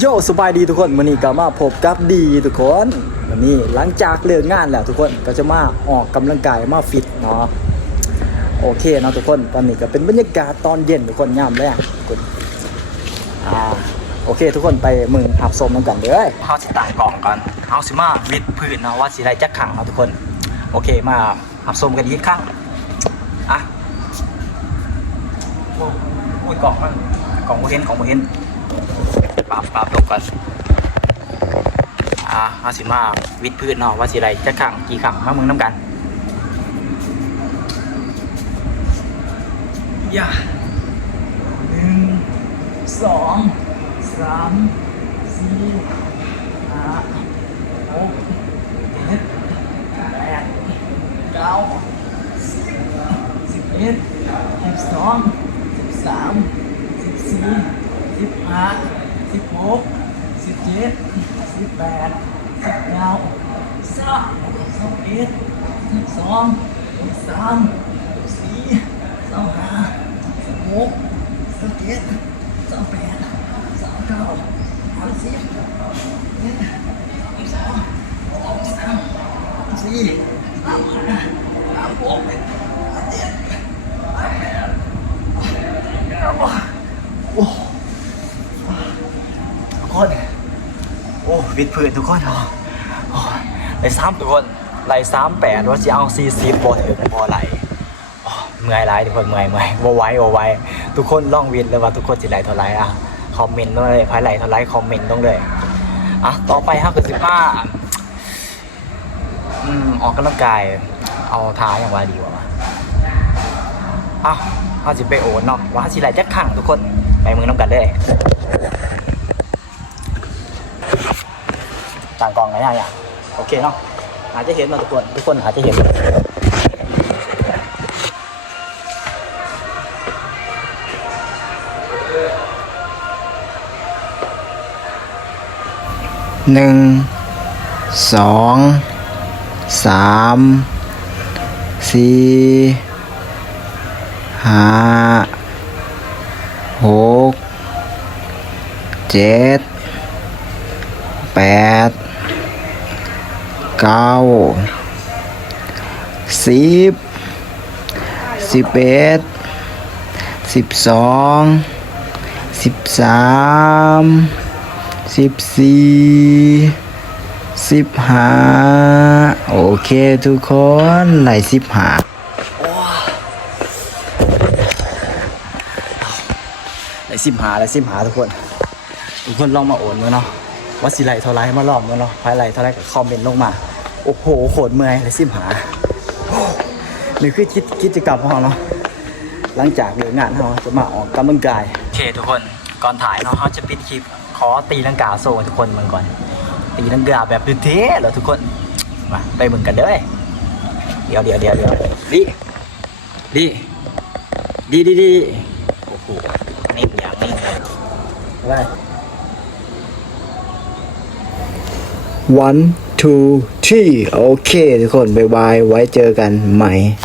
โยสบายดีทุกคนวันนี้ก็มาพบกับดีทุกคนวันนี้หลังจากเลิกงานแล้วทุกคนก็จะมาออกกำลังกายมาฟิตเนาะโอเคเนาะทุกคนตอนนี้ก็เป็นบรรยากาศตอนเย็นทุกคนยามแรกทุกคนโอเคทุกคนไปมึงหับสมกันเด้อเฮาสิต่างกล่องก่อนเฮาสิมาวิดพื้นเนาะว่าสิได้จักขังเนาะทุกคนโอเคมาหับสมกันอีกครั้งอ่ะโอ้ยกล่องบ่เห็นปรับลงก่อนเอาสิมาวิดพื้นเนาะว่าสิไรจะขังกี่ขังมามึงน้ำกันอย่า1 2 3 4 5 6 7 8 9 10 11 12 13 14 15 16 17 18 19 20 21 22 23 24 25 26 27 28 29 โอ้วิดพื้นทุกคนไล่3ทุกคนไล่38ว่าจะเอา40บอลถึงบอไหลเมื่อยไรทุกคนเมื่อยบ่ไหวทุกคนลองวิดเลยว่าทุกคนจะไหลเท่าไรคอมเมนต์ต้องเลยภายไหลเท่าไรคอมเมนต์ต้องเลยต่อไปครับคือ15ออกกำลังกายเอาท้าอย่างว่าดีกว่าเขาจะไปโอนเนาะว่าสิไหลจะขังทุกคนไปมือน้ำกันเลยต่างกองไงอย่างโอเคเนาะอาจจะเห็นมาทุกคนอาจจะเห็น1 2 3 4 5 6 7 8 9 10 11 12 13 14 15โอเคทุกคนไหล15ไหล15ทุกคนลองมาโอนดูเนาะว่าสิไหลเท่าไรมาลองดูเนาะภายไหลเท่าไรก็คอมเมนต์ลงมาโอ้โหโคตรเมื่อยไหล15นี่คือกิจกรรมของเราเนาะหลังจากเลิกงานเราจะมาออกกำลังกายโอเคทุกคนก่อนถ่ายเนาะเขาจะปิดคลิปขอตีลังกาโซ่ทุกคนมันก่อนตีลังกาแบบเท่ๆเหรอทุกคนมาไปมึงกันเลยเดี๋ยวดีโอ้โหนิ่งอย่างนิ่งอะไร 1 2 3โอเคทุกคนบ๊ายบายไว้เจอกันใหม่